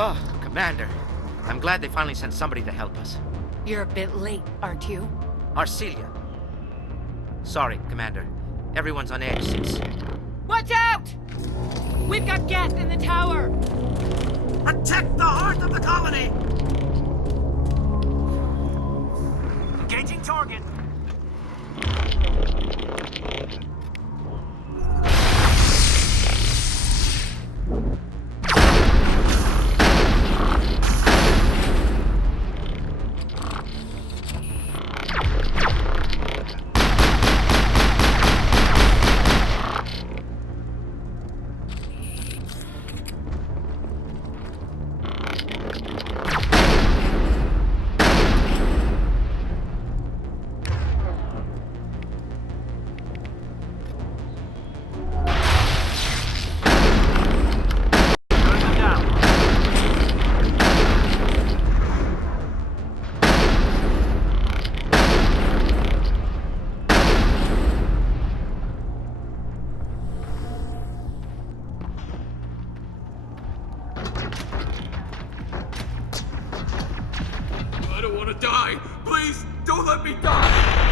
Oh, Commander. I'm glad they finally sent somebody to help us. You're a bit late, aren't you? Arcelia. Sorry, Commander. Everyone's on edge since... Watch out! We've got gas in the tower! Protect the heart of the colony! Engaging target. I don't want to die! Please, don't let me die!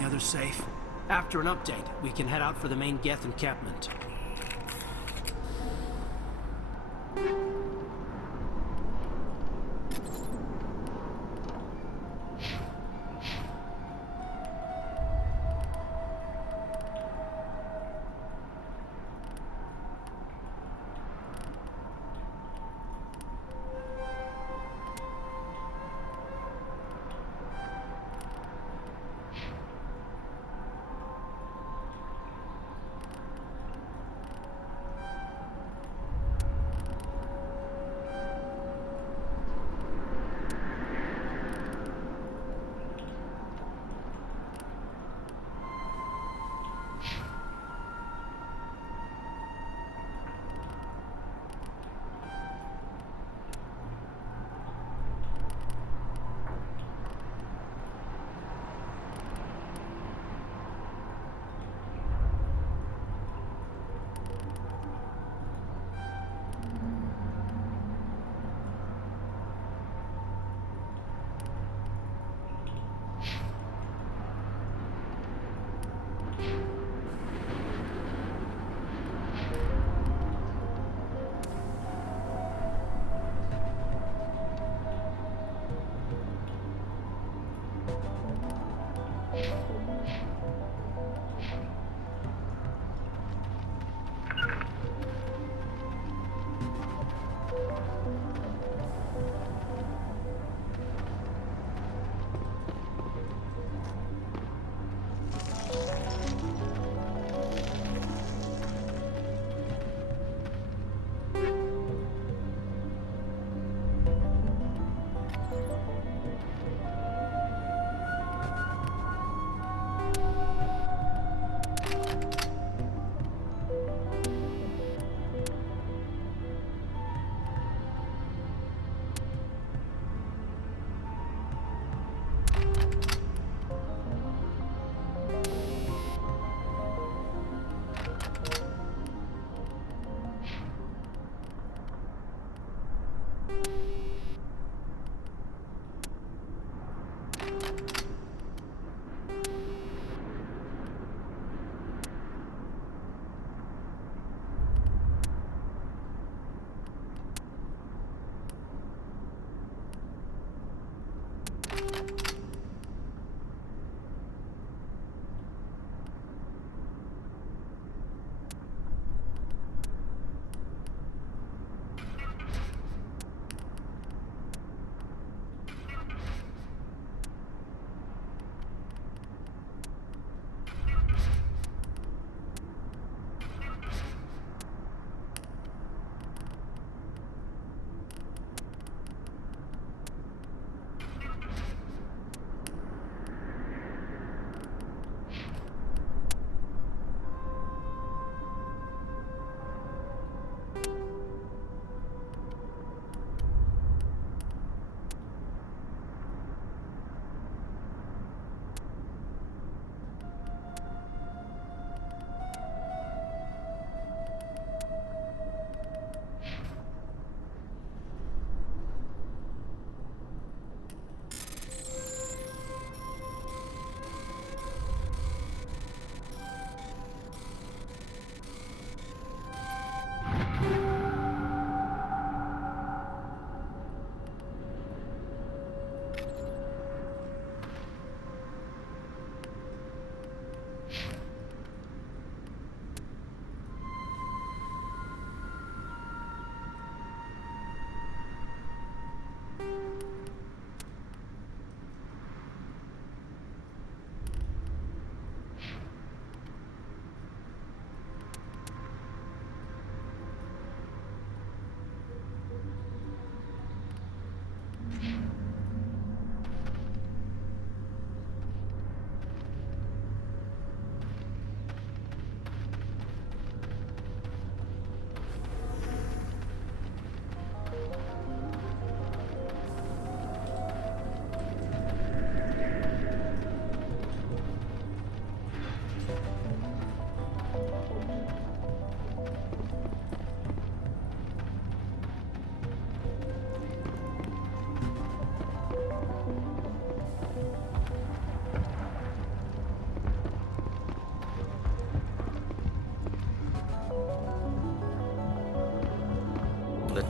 the others safe? After an update, we can head out for the main Geth encampment.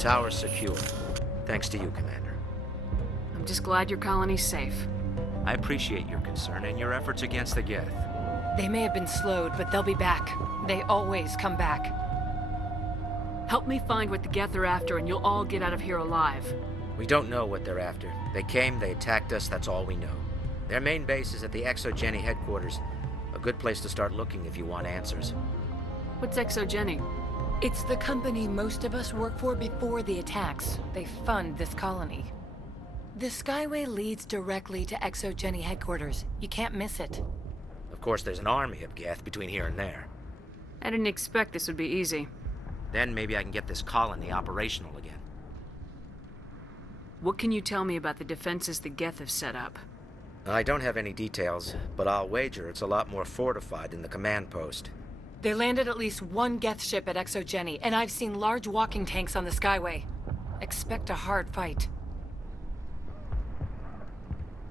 tower's secure. Thanks to you, Commander. I'm just glad your colony's safe. I appreciate your concern and your efforts against the Geth. They may have been slowed, but they'll be back. They always come back. Help me find what the Geth are after, and you'll all get out of here alive. We don't know what they're after. They came, they attacked us, that's all we know. Their main base is at the Exogeny headquarters. A good place to start looking if you want answers. What's Exogeny? It's the company most of us work for before the attacks. They fund this colony. The Skyway leads directly to Exogeny headquarters. You can't miss it. Of course, there's an army of Geth between here and there. I didn't expect this would be easy. Then maybe I can get this colony operational again. What can you tell me about the defenses the Geth have set up? I don't have any details, but I'll wager it's a lot more fortified than the command post. They landed at least one Geth ship at Exogeny, and I've seen large walking tanks on the Skyway. Expect a hard fight.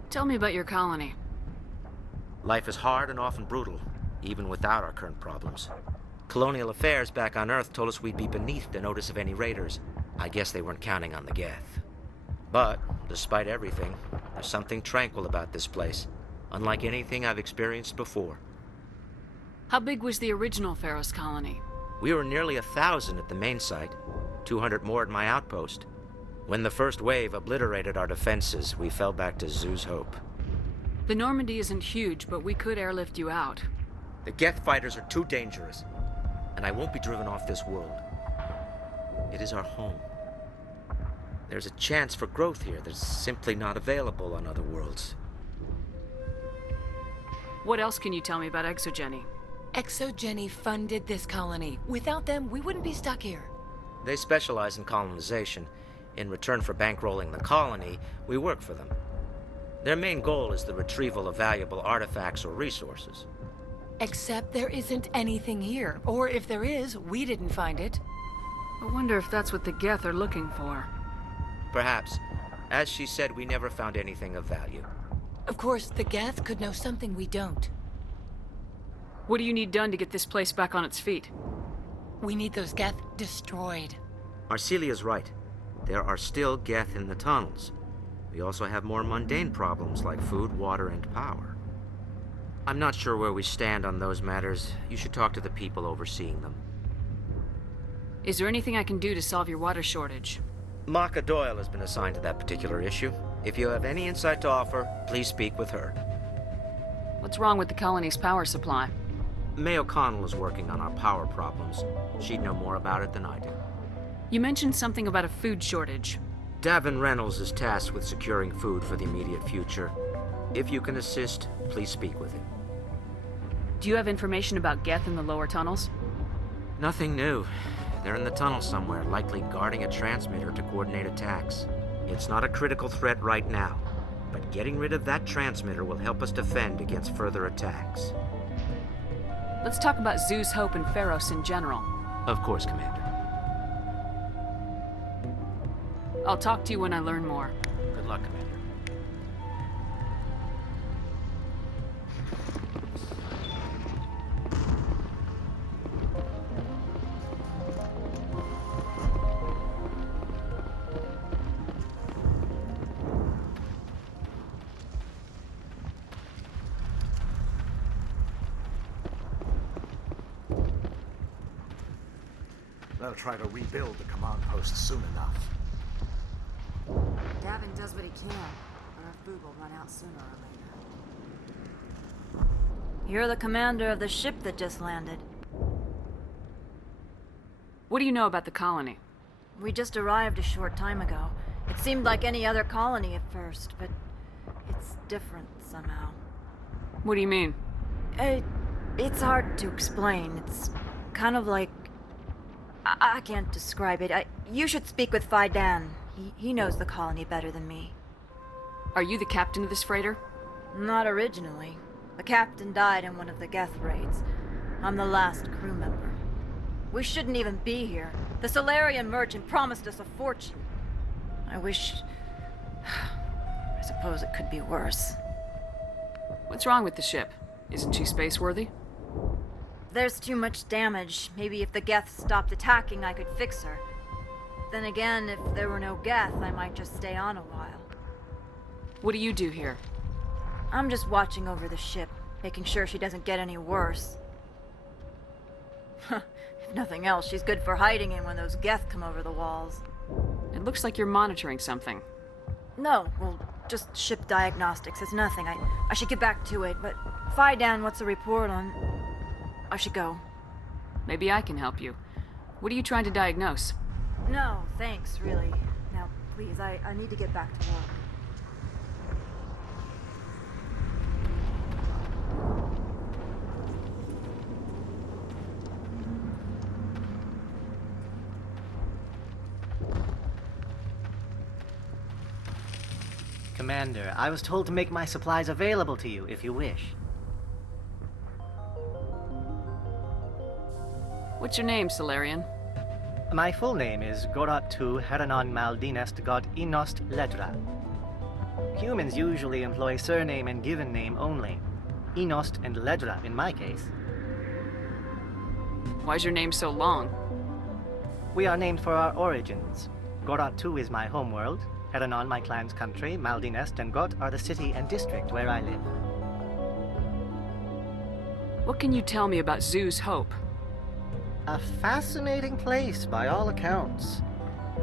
Tell me about your colony. Life is hard and often brutal, even without our current problems. Colonial affairs back on Earth told us we'd be beneath the notice of any raiders. I guess they weren't counting on the Geth. But, despite everything, there's something tranquil about this place, unlike anything I've experienced before. How big was the original Feros colony? We were nearly 1,000 at the main site, 200 more at my outpost. When the first wave obliterated our defenses, we fell back to Zoo's Hope. The Normandy isn't huge, but we could airlift you out. The Geth fighters are too dangerous, and I won't be driven off this world. It is our home. There's a chance for growth here that's simply not available on other worlds. What else can you tell me about Exogeny? Exogeny funded this colony. Without them, we wouldn't be stuck here. They specialize in colonization. In return for bankrolling the colony, we work for them. Their main goal is the retrieval of valuable artifacts or resources. Except there isn't anything here. Or if there is, we didn't find it. I wonder if that's what the Geth are looking for. Perhaps. As she said, we never found anything of value. Of course, the Geth could know something we don't. What do you need done to get this place back on its feet? We need those Geth destroyed. Arcelia's right. There are still Geth in the tunnels. We also have more mundane problems like food, water, and power. I'm not sure where we stand on those matters. You should talk to the people overseeing them. Is there anything I can do to solve your water shortage? Maka Doyle has been assigned to that particular issue. If you have any insight to offer, please speak with her. What's wrong with the colony's power supply? May O'Connell is working on our power problems. She'd know more about it than I do. You mentioned something about a food shortage. Davin Reynolds is tasked with securing food for the immediate future. If you can assist, please speak with him. Do you have information about Geth in the lower tunnels? Nothing new. They're in the tunnel somewhere, likely guarding a transmitter to coordinate attacks. It's not a critical threat right now, but getting rid of that transmitter will help us defend against further attacks. Let's talk about Zoo's Hope and Feros in general. Of course, Commander. I'll talk to you when I learn more. Good luck, Commander. They'll try to rebuild the command post soon enough. Davin does what he can, or our food will run out sooner or later. You're the commander of the ship that just landed. What do you know about the colony? We just arrived a short time ago. It seemed like any other colony at first, but it's different somehow. What do you mean? It's hard to explain. It's kind of like... I can't describe it. You should speak with Faidan. He knows the colony better than me. Are you the captain of this freighter? Not originally. The captain died in one of the Geth raids. I'm the last crew member. We shouldn't even be here. The Solarian merchant promised us a fortune. I wish... I suppose it could be worse. What's wrong with the ship? Isn't she space-worthy? There's too much damage. Maybe if the Geth stopped attacking, I could fix her. Then again, if there were no Geth, I might just stay on a while. What do you do here? I'm just watching over the ship, making sure she doesn't get any worse. If nothing else, she's good for hiding in when those Geth come over the walls. It looks like you're monitoring something. No, well, just ship diagnostics. It's nothing. I should get back to it, but Dan, what's the report on... I should go. Maybe I can help you. What are you trying to diagnose? No, thanks, really. Now, please, I need to get back to work. Commander, I was told to make my supplies available to you if you wish. What's your name, Solarian? My full name is Goratu Heranon Maldinest God Inost Ledra. Humans usually employ surname and given name only. Inost and Ledra in my case. Why's your name so long? We are named for our origins. Goratu is my homeworld, Heranon my clan's country, Maldinest and Got are the city and district where I live. What can you tell me about Zoo's Hope? A fascinating place by all accounts,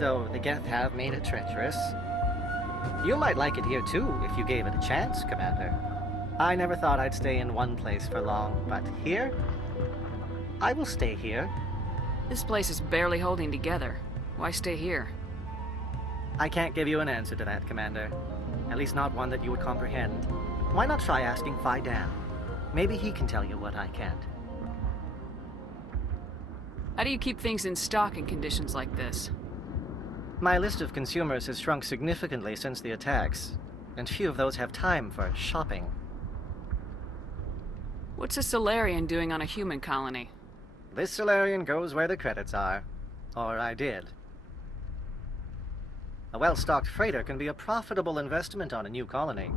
though the Geth have made it treacherous. You might like it here too if you gave it a chance, Commander. I never thought I'd stay in one place for long, but here? I will stay here. This place is barely holding together. Why stay here? I can't give you an answer to that, Commander. At least not one that you would comprehend. Why not try asking Dan? Maybe he can tell you what I can't. How do you keep things in stock in conditions like this? My list of consumers has shrunk significantly since the attacks, and few of those have time for shopping. What's a Solarian doing on a human colony? This Solarian goes where the credits are. Or I did. A well-stocked freighter can be a profitable investment on a new colony.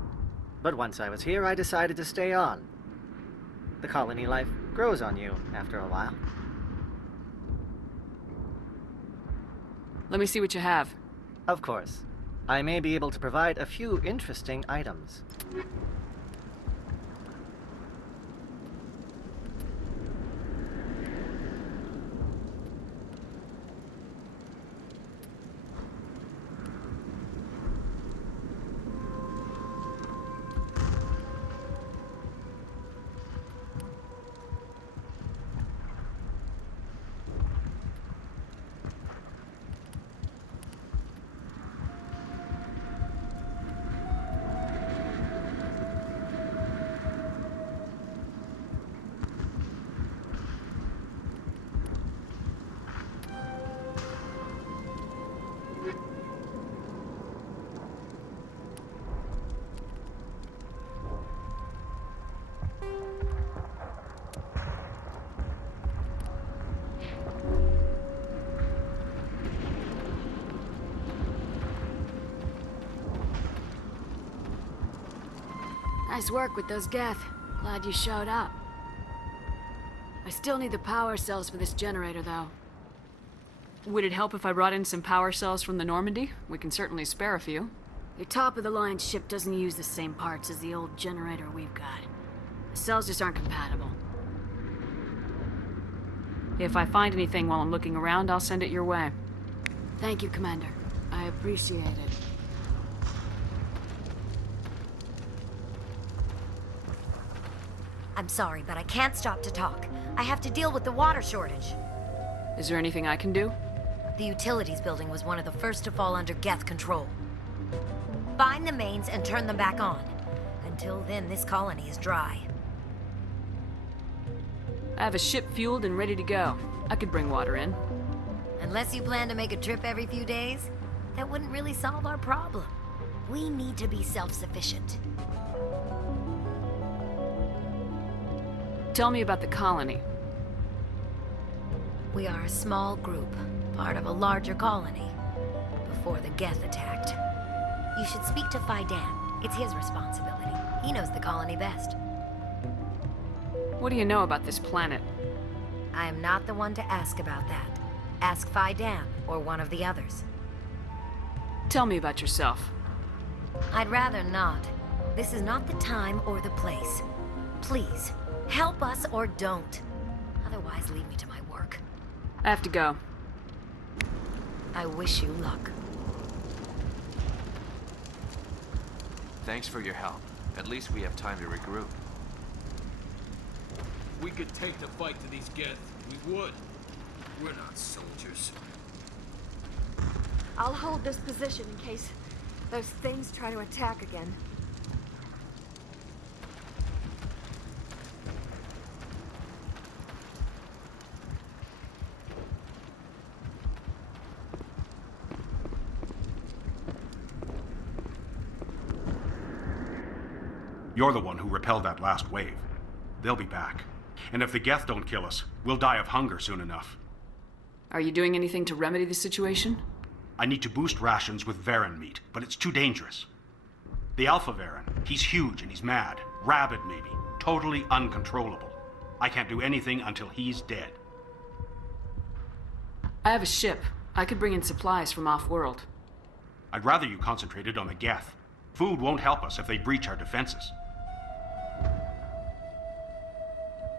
But once I was here, I decided to stay on. The colony life grows on you after a while. Let me see what you have. Of course. I may be able to provide a few interesting items. Nice work with those Geth. Glad you showed up. I still need the power cells for this generator, though. Would it help if I brought in some power cells from the Normandy? We can certainly spare a few. Your top-of-the-line ship doesn't use the same parts as the old generator we've got. The cells just aren't compatible. If I find anything while I'm looking around, I'll send it your way. Thank you, Commander. I appreciate it. I'm sorry, but I can't stop to talk. I have to deal with the water shortage. Is there anything I can do? The utilities building was one of the first to fall under Geth control. Find the mains and turn them back on. Until then, this colony is dry. I have a ship fueled and ready to go. I could bring water in. Unless you plan to make a trip every few days, that wouldn't really solve our problem. We need to be self-sufficient. Tell me about the colony. We are a small group, part of a larger colony, before the Geth attacked. You should speak to Dan. It's his responsibility. He knows the colony best. What do you know about this planet? I am not the one to ask about that. Ask Dan, or one of the others. Tell me about yourself. I'd rather not. This is not the time or the place. Please, help us or don't. Otherwise, leave me to my work. I have to go. I wish you luck. Thanks for your help. At least we have time to regroup. If we could take the fight to these Geth, we would. We're not soldiers. I'll hold this position in case those things try to attack again. You're the one who repelled that last wave. They'll be back. And if the Geth don't kill us, we'll die of hunger soon enough. Are you doing anything to remedy the situation? I need to boost rations with Varen meat, but it's too dangerous. The Alpha Varen, he's huge and he's mad. Rabid, maybe. Totally uncontrollable. I can't do anything until he's dead. I have a ship. I could bring in supplies from off-world. I'd rather you concentrated on the Geth. Food won't help us if they breach our defenses.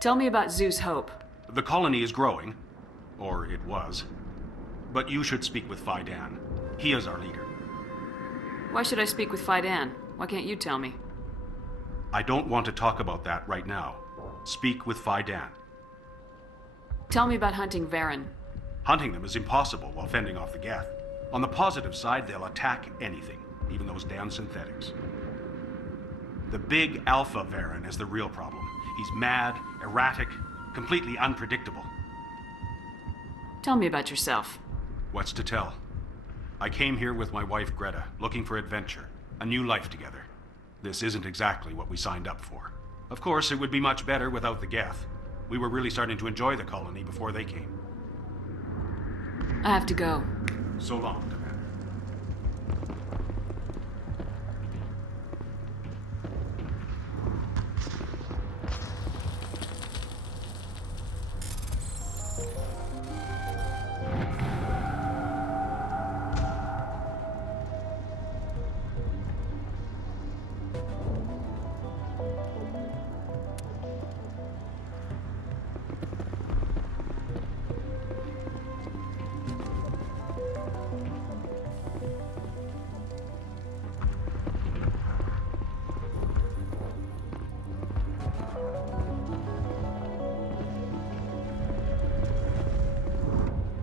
Tell me about Zeus Hope. The colony is growing. Or it was. But you should speak with Faidan. He is our leader. Why should I speak with Faidan? Why can't you tell me? I don't want to talk about that right now. Speak with Faidan. Tell me about hunting Varen. Hunting them is impossible while fending off the Geth. On the positive side, they'll attack anything, even those damn synthetics. The big Alpha Varen is the real problem. He's mad, erratic, completely unpredictable. Tell me about yourself. What's to tell? I came here with my wife Greta, looking for adventure, a new life together. This isn't exactly what we signed up for. Of course, it would be much better without the Geth. We were really starting to enjoy the colony before they came. I have to go. So long, Commander.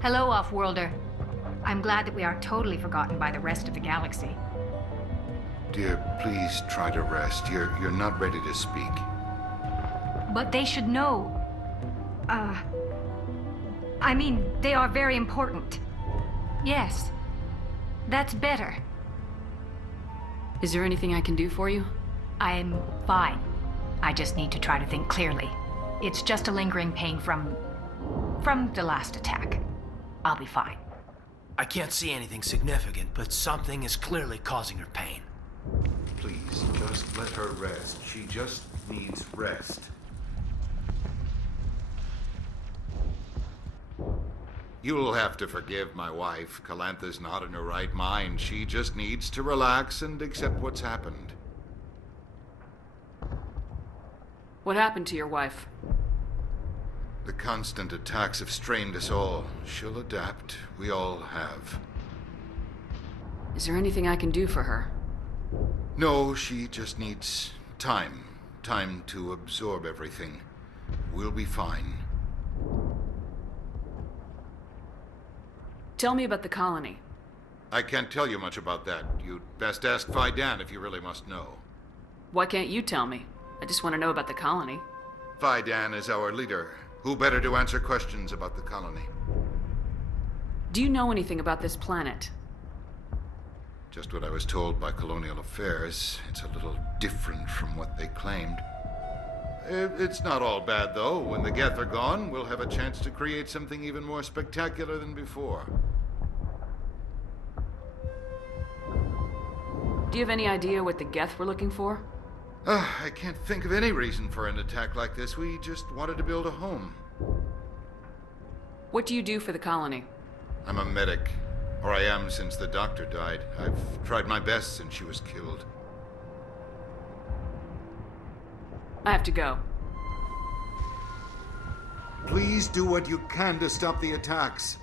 Hello, Off-Worlder. I'm glad that we are totally forgotten by the rest of the galaxy. Dear, please try to rest. You're not ready to speak. But they should know. I mean, they are very important. Yes. That's better. Is there anything I can do for you? I'm fine. I just need to try to think clearly. It's just a lingering pain from the last attack. I'll be fine. I can't see anything significant, but something is clearly causing her pain. Please, just let her rest. She just needs rest. You'll have to forgive my wife. Calantha's not in her right mind. She just needs to relax and accept what's happened. What happened to your wife? The constant attacks have strained us all. She'll adapt. We all have. Is there anything I can do for her? No, she just needs time. Time to absorb everything. We'll be fine. Tell me about the colony. I can't tell you much about that. You'd best ask Faidan if you really must know. Why can't you tell me? I just want to know about the colony. Faidan is our leader. Who better to answer questions about the colony? Do you know anything about this planet? Just what I was told by Colonial Affairs. It's a little different from what they claimed. It's not all bad, though. When the Geth are gone, we'll have a chance to create something even more spectacular than before. Do you have any idea what the Geth were looking for? I can't think of any reason for an attack like this. We just wanted to build a home. What do you do for the colony? I'm a medic. Or I am since the doctor died. I've tried my best since she was killed. I have to go. Please do what you can to stop the attacks.